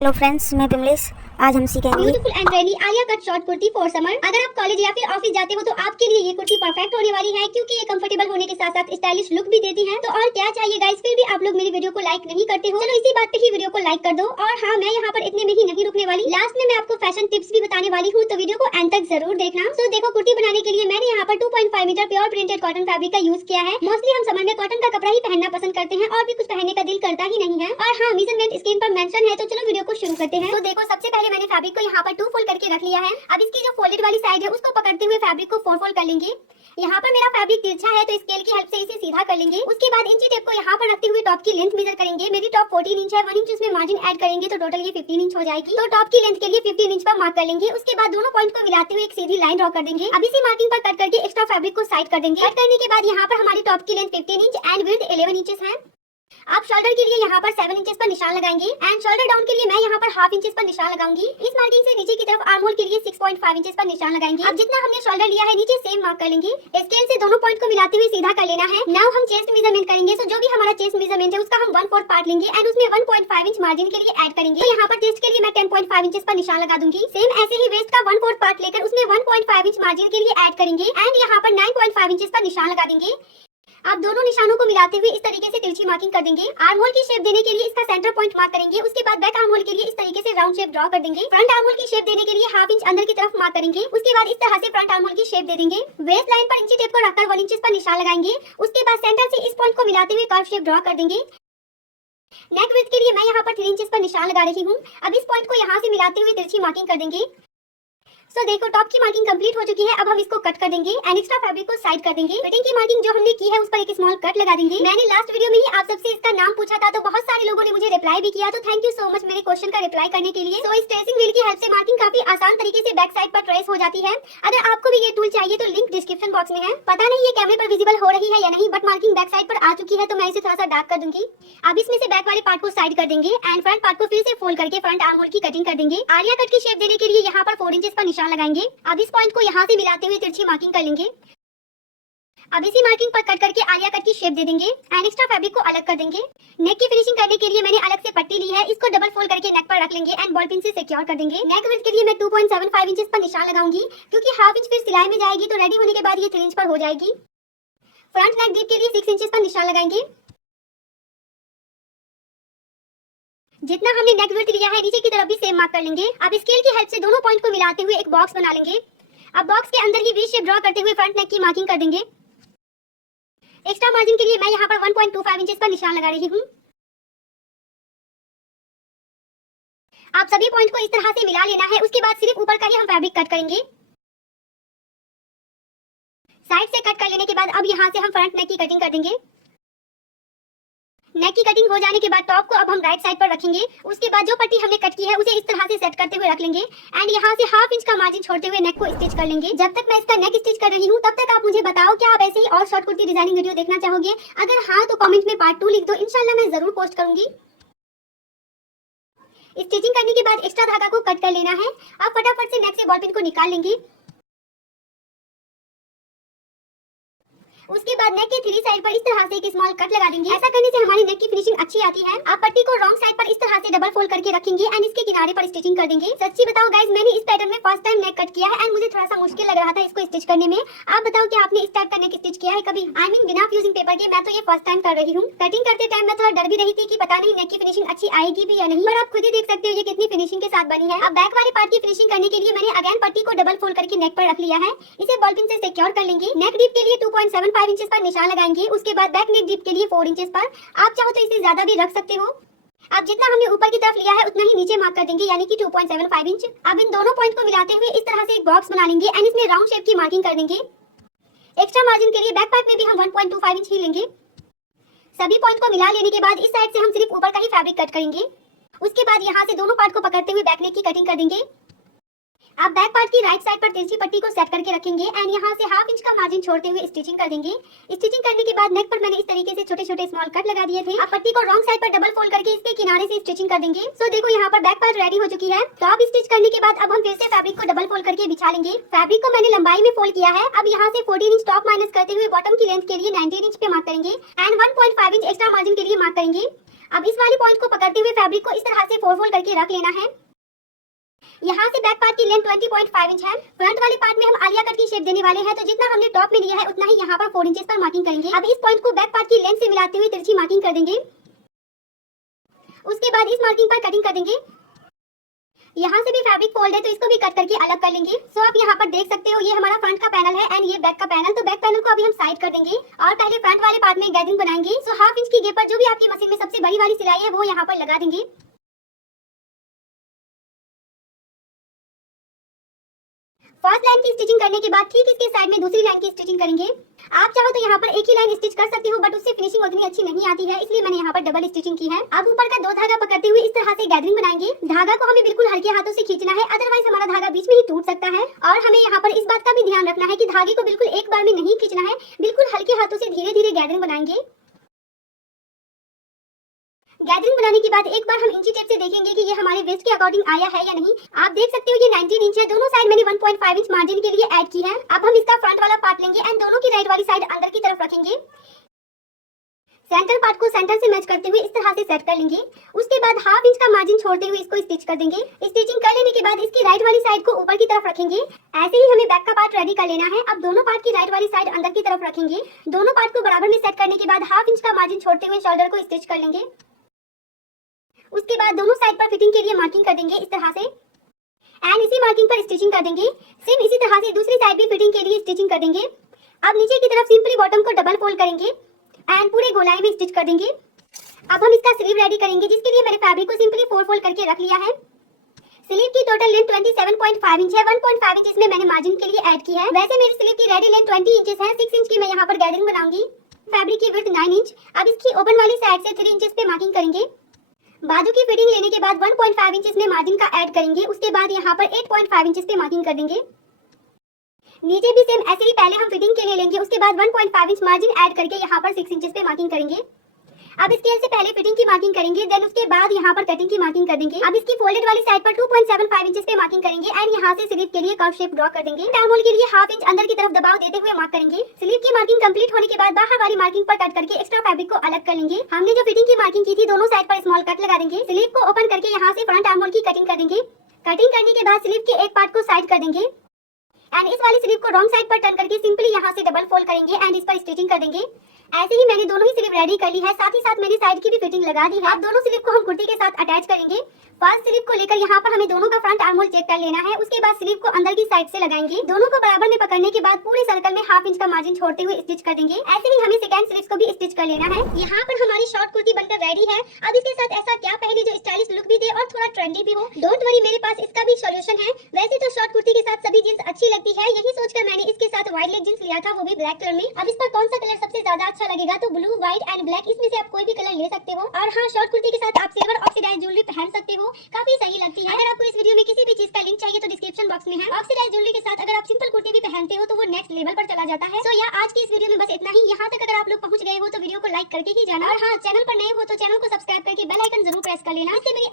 Hello friends, मैं विमलेश। आज हम सीखेंगे beautiful and trendy Alia cut short kurti for summer. अगर आप कॉलेज या फिर ऑफिस जाते हो तो आपके लिए ये कुर्ती परफेक्ट होने वाली है, क्योंकि ये कंफर्टेबल होने के साथ साथ स्टाइलिश लुक भी देती है। तो और क्या चाहिए गाइस, फिर भी आप लोग मेरी वीडियो को लाइक नहीं करते हो। चलो इसी बात पे ही वीडियो को लाइक कर दो। और हाँ, मैं यहाँ पर इतने में ही नहीं रुकने वाली, लास्ट में मैं आपको फैशन टिप्स भी बताने वाली हूँ, तो वीडियो को एंड तक जरूर देखना। तो देखो, कुर्ती बनाने के लिए मैंने यहाँ पर 2.5 meter pure printed cotton fabric का यूज किया है। मोस्टली हम समर में कॉटन का कपड़ा ही पहनना पसंद करते हैं और भी कुछ पहनने का दिल करता ही नहीं है। और हाँ, मेजरमेंट स्क्रीन पर मेंशन है, तो चलो वीडियो को शुरू करते हैं। तो देखो, सबसे पहले मैंने फैब्रिक को यहाँ पर 2 फोल्ड करके रख लिया है। अब इसकी जो फोल्डेड वाली साइड है उसको पकड़ते हुए फैब्रिक को 4 फोल्ड कर लेंगे। यहाँ पर मेरा फैब्रिक तिरछा है, तो स्केल की हेल्प से इसे सीधा कर लेंगे। उसके बाद इंची टेप को यहाँ पर रखते हुए टॉप की लेंथ मेजर करेंगे। मेरी टॉप 14 इंच है, 1 इंच उसमें मार्जिन ऐड करेंगे तो टोटल ये 15 इंच हो जाएगी। तो टॉप की लेंथ के लिए 15 इंच पर मार्क कर लेंगे। उसके बाद दोनों पॉइंट को मिलाते हुए एक सीधी लाइन ड्रॉ कर देंगे। अब इसी मार्किंग पर कट करके एक्स्ट्रा फैब्रिक को साइड कर देंगे। कट करने के बाद यहाँ पर हमारी टॉप की length 15 inch and width 11 inches है। आप शोल्डर के लिए यहाँ पर 7 इंचेस पर निशान लगाएंगे एंड शोल्डर डाउन के लिए मैं यहाँ पर हाफ इंचेस पर निशान लगाऊंगी। इस मार्किंग से नीचे की तरफ आर्म होल के लिए 6.5 इंचेस पर निशान लगाएंगे। अब जितना हमने शोल्डर लिया है नीचे सेम मार्क कर लेंगे। स्केल से दोनों पॉइंट को मिलाते हुए सीधा कर लेना है। नाउ हम चेस्ट मेजरमेंट करेंगे। तो जो भी हमारा चेस्ट मेजरमेंट है उसका हम 1/4 पार्ट लेंगे एंड उसमें 1.5 इंच मार्जिन के लिए ऐड करेंगे। तो यहाँ पर चेस्ट के लिए मैं 10.5 इंचेस पर निशान लगा दूंगी। सेम ऐसे ही वेस्ट का 1/4 पार्ट लेकर उसमें 1.5 इंच मार्जिन के लिए ऐड करेंगे एंड यहाँ पर 9.5 इंचेस पर निशान लगा देंगे। आप दोनों निशानों को मिलाते हुए इस तरीके से तिरछी मार्किंग कर देंगे। आर्म होल की शेप देने के लिए इसका सेंटर पॉइंट मार्क करेंगे। उसके बाद बैक आर्म होल के लिए इस तरीके से राउंड शेप ड्रॉ कर देंगे। फ्रंट आर्म होल की शेप देने के लिए हाफ इंच अंदर की तरफ मार्क करेंगे। उसके बाद इस तरह से फ्रंट आर्म होल की शेप दे देंगे। वेस्ट लाइन पर इंची टेप को रखकर 1 इंच पर निशान लगाएंगे। उसके बाद सेंटर से इस पॉइंट को मिलाते हुए कर्व शेप ड्रॉ कर देंगे। नेक विड्थ के लिए मैं यहाँ पर 3 इंच पर निशान लगा रही हूँ। अब इस पॉइंट को यहाँ से मिलाते हुए तिरछी मार्किंग कर देंगे। तो देखो, टॉप की मार्किंग कंप्लीट हो चुकी है। अब हम इसको कट कर देंगे एंड एक्स्ट्रा फैब्रिक को साइड कर देंगे। फिटिंग की मार्किंग जो हमने की है उस पर एक स्मॉल कट लगा देंगे। मैंने लास्ट वीडियो में ही आप सबसे इसका नाम पूछा था, तो बहुत सारे लोगों ने मुझे रिप्लाई भी किया, तो थैंक यू सो मच मेरे क्वेश्चन का रिप्लाई करने के लिए। तो इस ट्रेसिंग व्हील की हेल्प से मार्किंग काफी आसान तरीके से बैक साइड पर ट्रेस हो जाती है। अगर आपको भी ये टूल चाहिए तो लिंक डिस्क्रिप्शन बॉक्स में है। पता नहीं ये कैमरे पर विजिबल हो रही है या नहीं, बट मार्किंग बैक साइड पर आ चुकी है, तो मैं इसे थोड़ा सा डार्क कर दूंगी। अब इसमें से बैक वाले पार्ट को साइड कर देंगे एंड फ्रंट पार्ट को फिर से फोल्ड करके फ्रंट आर्म होल की कटिंग कर देंगे। आलिया कट की शेप देने के लिए यहाँ पर 4 इंचेस पर निशान लगाएंगे। अब इस पॉइंट को यहाँ से मिलाते हुए तिरछी मार्किंग कर लेंगे। अब इसी मार्किंग पर कट करके आलिया कट की शेप दे देंगे एंड एक्स्ट्रा फैब्रिक को अलग कर देंगे। नेक की फिनिशिंग करने के लिए मैंने अलग से पट्टी ली है। इसको डबल फोल्ड करके नेक पर रख लेंगे एंड बॉल पिन से सिक्योर कर देंगे। नेक विड्थ के लिए मैं 2.75 इंचेस पर निशान लगाऊंगी, क्योंकि हाफ इंच फिर सिलाई में जाएगी, तो रेडी होने के बाद ये 3 इंच पर हो जाएगी। फ्रंट नेक डीप के लिए 6 इंचेस पर निशान लगाएंगे। जितना हमने नेक विड्थ लिया है नीचे की तरफ भी सेम मार्क कर लेंगे। अब स्केल की हेल्प से दोनों पॉइंट को मिलाते हुए एक बॉक्स बना लेंगे। अब बॉक्स के अंदर ही वी शेप ड्रॉ करते हुए फ्रंट नेक की मार्किंग कर देंगे। एक्स्ट्रा मार्जिन के लिए मैं यहाँ पर 1.25 इंचेस पर निशान लगा रही हूँ। आप सभी पॉइंट को इस तरह से मिला लेना है। उसके बाद सिर्फ ऊपर का ही हम फैब्रिक कट करेंगे। साइड से कट कर लेने के बाद अब यहाँ से हम फ्रंट नेक की कटिंग कर देंगे। नेक की कटिंग हो जाने के बाद टॉप को अब हम राइट साइड पर रखेंगे। उसके बाद जो पट्टी हमने कट की है उसे इस तरह से सेट करते हुए रख लेंगे एंड यहाँ से हाफ इंच का मार्जिन छोड़ते हुए नेक को स्टिच कर लेंगे। जब तक मैं इसका नेक स्टिच कर रही हूँ तब तक आप मुझे बताओ, क्या आप ऐसे ही और शॉर्ट कुर्ती डिजाइनिंग वीडियो देखना चाहोगे? अगर हाँ, तो कमेंट में पार्ट 2 लिख दो, इंशाल्लाह मैं जरूर पोस्ट करूंगी। स्टिचिंग करने के बाद एक्स्ट्रा धागा को कट कर लेना है। अब फटाफट से नेक से बॉल पिन को निकाल लेंगे। उसके बाद नेक के 3 साइड पर इस तरह से एक स्मॉल कट लगा देंगे। ऐसा करने से हमारी नेक की फिनिशिंग अच्छी आती है। आप पट्टी को रॉन्ग साइड पर इस तरह से डबल फोल्ड करके रखेंगे एंड इसके किनारे पर स्टिचिंग कर देंगे। सच्ची बताओ गाइस, मैंने इस पैटर्न में फर्स्ट टाइम नेक कट किया है एंड मुझे थोड़ा सा मुश्किल लग रहा था इसको स्टिच करने में। आप बताओ कि आपने इस टाइप का नेक स्टिच किया है कभी? आई मीन बिना फ्यूजिंग पेपर के। मैं तो ये फर्स्ट टाइम कर रही हूँ। कटिंग करते टाइम मैं थोड़ा डर भी रही थी कि पता नहीं नेक की फिनिशिंग अच्छी आएगी भी या नहीं, पर आप खुद ही देख सकते हो ये कितनी फिनिशिंग के साथ बनी है। अब बैक वाले पार्ट की फिनिशिंग करने के लिए मैंने अगेन पट्टी को डबल फोल्ड करके नेक पर रख लिया है। इसे बॉल पिन से सिक्योर कर लेंगे। नेक डीप के लिए 2.75 इंचेस पर निशान लगाएंगे। उसके बाद बैक नेक डीप के लिए 4 इंचेस पर। आप चाहो तो इसे ज्यादा भी रख सकते हो। अब जितना हमने ऊपर की तरफ लिया है उतना ही नीचे मार्क कर देंगे, यानी कि 2.75 इंच। अब इन दोनों पॉइंट को मिलाते हुए इस तरह से एक बॉक्स बना लेंगे एंड इसमें राउंड शेप की मार्किंग कर देंगे। एक्स्ट्रा मार्जिन के लिए बैक पार्ट में भी हम 1.25 इंच ही लेंगे। सभी पॉइंट को मिला लेने के बाद इस साइड से हम सिर्फ ऊपर का ही फैब्रिक कट करेंगे। उसके बाद यहाँ से दोनों पार्ट को पकड़ते हुए बैक नेक की कटिंग कर देंगे। आप बैक पार्ट की राइट साइड पर तिरछी पट्टी को सेट करके रखेंगे एंड यहाँ से हाफ इंच का मार्जिन छोड़ते हुए स्टिचिंग कर देंगे। स्टिचिंग करने के बाद नेक पर मैंने इस तरीके से छोटे छोटे स्मॉल कट लगा दिए थे। आप पट्टी को रॉन्ग साइड पर डबल फोल्ड करके इसके किनारे से स्टिचिंग कर देंगे। सो देखो, यहाँ पर बैक पार्ट रेडी हो चुकी है। तो आप स्टिच करने के बाद अब हम फिर से फैब्रिक को डबल फोल्ड करके बिछा लेंगे। फैब्रिक को मैंने लंबाई में फोल्ड किया है। अब यहाँ से 14 इंच टॉप माइनस करते हुए बॉटम की लेंथ के लिए 19 इंच पे मार्क करेंगे एंड 1.5 इंच एक्स्ट्रा मार्जिन के लिए मार्क करेंगे। अब इस वाली पॉइंट को पकड़ते हुए फैब्रिक को इस तरह से फोल्ड करके रख लेना है। यहाँ से बैक पार्ट की लेंथ 20.5 इंच है। फ्रंट वाले पार्ट में हम आलिया कट की शेप देने वाले हैं, तो जितना हमने टॉप में लिया है उतना ही यहाँ पर 4 इंचेस पर मार्किंग करेंगे। अब इस पॉइंट को बैक पार्ट की लेंथ से मिलाते हुए तिरछी मार्किंग कर देंगे। उसके बाद इस मार्किंग पर कटिंग कर देंगे। यहाँ से भी फैब्रिक फोल्ड है तो इसको भी कट करके अलग कर लेंगे। सो आप यहाँ पर देख सकते हो ये हमारा फ्रंट का पैनल है एंड ये बैक का पैनल। तो बैक पैनल को अभी हम साइड कर देंगे और पहले फ्रंट वाले पार्ट में गैदरिंग बनाएंगे। सो हाफ इंच की गेप पर जो भी आपकी मशीन में सबसे बड़ी वाली सिलाई है वो यहाँ पर लगा देंगे। फर्स्ट लाइन की स्टिचिंग करने के बाद ठीक इसके साइड में दूसरी लाइन की स्टिचिंग करेंगे। आप चाहो तो यहाँ पर एक ही लाइन स्टिच कर सकते हो, बट उससे फिनिशिंग उतनी अच्छी नहीं आती है, इसलिए मैंने यहाँ पर डबल स्टिचिंग की है। अब ऊपर का 2 धागा पकड़ते हुए इस तरह से गैदरिंग बनाएंगे। धागा को हमें बिल्कुल हल्के हाथों से खींचना है, अदरवाइज हमारा धागा बीच में ही टूट सकता है। और हमें यहाँ पर इस बात का भी ध्यान रखना है कि धागे को बिल्कुल एक बार में नहीं खींचना है, बिल्कुल हल्के हाथों से धीरे धीरे गैदरिंग बनाएंगे। गैदरिंग बनाने के बाद एक बार हम इंची टेप से देखेंगे कि ये हमारे वेस्ट के अकॉर्डिंग आया है या नहीं। आप देख सकते हो ये 19 इंच है। दोनों साइड मैंने 1.5 इंच मार्जिन के लिए ऐड की है। अब हम इसका फ्रंट वाला पार्ट लेंगे एंड दोनों की राइट वाली साइड अंदर की तरफ रखेंगे। सेंटर पार्ट को सेंटर से मैच करते हुए इस तरह से सेट कर लेंगे। उसके बाद हाफ इंच का मार्जिन छोड़ते हुए इसको स्टिच कर देंगे। स्टिचिंग कर लेने के बाद इसकी राइट वाली साइड को ऊपर की तरफ रखेंगे। ऐसे ही हमें बैक का पार्ट रेडी कर लेना है। अब दोनों पार्ट की राइट वाली साइड अंदर की तरफ रखेंगे। दोनों पार्ट को बराबर में सेट करने के बाद हाफ इंच का मार्जिन छोड़ते हुए शोल्डर को स्टिच कर लेंगे। उसके बाद दोनों साइड पर फिटिंग के लिए मार्किंग कर देंगे इस तरह से एंड इसी मार्किंग पर स्टिचिंग कर देंगे। सेम इसी तरह से दूसरी साइड भी फिटिंग के लिए स्टिचिंग कर देंगे। अब नीचे की तरफ सिंपली बॉटम को डबल फोल्ड करेंगे एंड पूरे गोलाई में स्टिच कर देंगे। अब हम इसका स्लीव रेडी करेंगे, जिसके लिए मैंने फैब्रिक को सिंपली फोल्ड करके रख लिया है। स्लीव की टोटल लेंथ 27.5 इंच है। 1.5 इंच इसमें मैंने मार्जिन के लिए ऐड किया है। वैसे मेरी स्लीव की रेडी लेंथ 20 इंचेस है। 6 इंच की मैं यहाँ पर गैदरिंग बनाऊंगी। फैब्रिक की विड्थ 9 इंच। अब इसकी ओपन वाली साइड से 3 इंचेस पे मार्किंग करेंगे। बाजू की फिटिंग लेने के बाद 1.5 इंच में मार्जिन का ऐड करेंगे। उसके बाद यहाँ पर 8.5 इंच पे मार्किंग कर देंगे। नीचे भी सेम ऐसे ही पहले हम फिटिंग के लिए लेंगे। उसके बाद 1.5 इंच मार्जिन ऐड करके यहाँ पर 6 इंच पे मार्किंग करेंगे। अब स्केल से पहले फिटिंग की मार्किंग करेंगे, देन उसके बाद यहाँ पर कटिंग की मार्किंग कर देंगे। अब इसकी फोल्डेड वाली साइड पर 2.75 इंच पे मार्किंग करेंगे एंड यहाँ से स्लीव के लिए कर्व शेप ड्रॉ कर देंगे। आर्म होल के लिए हाफ इंच अंदर की तरफ दबाव देते हुए मार्क करेंगे। स्लीव की मार्किंग कंप्लीट होने के बाद बाहर वाली मार्किंग पर कट करके एक्स्ट्रा फैब्रिक को अलग कर लेंगे। हमने जो फिटिंग की मार्किंग की थी दोनों साइड पर स्मॉल कट लगा देंगे। स्लीव को ओपन करके यहाँ से फ्रंट आर्म होल की कटिंग कर देंगे। कटिंग करने के बाद स्लीव के एक पार्ट को साइड कर देंगे एंड इस वाली स्लीव को रॉन्ग साइड पर टर्न करके सिंपली यहाँ से डबल फोल्ड करेंगे एंड इस पर स्टिचिंग कर देंगे। ऐसे ही मैंने दोनों ही स्लीव रेडी कर ली है, साथ ही साथ मैंने साइड की भी फिटिंग लगा दी है। अब दोनों स्लीव को हम कुर्ती के साथ अटैच करेंगे। फर्स्ट स्लीव को लेकर यहाँ पर हमें दोनों का फ्रंट आर्म होल चेक कर लेना है। उसके बाद स्लीव को अंदर की साइड से लगाएंगे। दोनों को बराबर में पकड़ने के बाद पूरे सर्कल में हाफ इंच का मार्जिन छोड़ते हुए स्टिच कर देंगे। ऐसे ही हमें सेकंड स्लीव को भी स्टिच कर लेना है। यहाँ पर हमारी शॉर्ट कुर्ती बनकर रेडी है। अब इसके साथ ऐसा क्या पहने जो स्टाइलिश लुक भी दे और थोड़ा ट्रेंडी भी हो। डोंट वरी, मेरे पास इसका भी सॉल्यूशन है। वैसे तो शॉर्ट कुर्ती के साथ सभी जींस अच्छी लगती है, यही सोचकर मैंने इसके साथ वाइड लेग जींस लिया था, वो भी ब्लैक कलर में। अब इस पर कौन सा कलर सबसे ज्यादा अच्छा लगेगा, तो ब्लू, व्हाइट एंड ब्लैक, इसमें से आप कोई भी कलर ले सकते हो। और हाँ, शॉर्ट कुर्ती के साथ आप सिल्वर ऑक्सीडाइज ज्वेलरी पहन सकते हो, काफी सही लगती है। अगर आपको इस वीडियो में किसी भी चीज का लिंक चाहिए तो डिस्क्रिप्शन बॉक्स में है। ऑक्सीडाइज ज्वेलरी के साथ अगर आप सिंपल कुर्ती भी पहनते हो तो वो नेक्स्ट लेवल पर चला जाता है। सो आज की इस वीडियो में बस इतना ही। यहाँ तक अगर आप लोग पहुंच गए हो तो वीडियो को लाइक करके ही जाना, और हाँ, चैनल पर नए हो तो चैनल को सब्सक्राइब करके बेल आइकन जरूर प्रेस कर लेना। इससे मेरी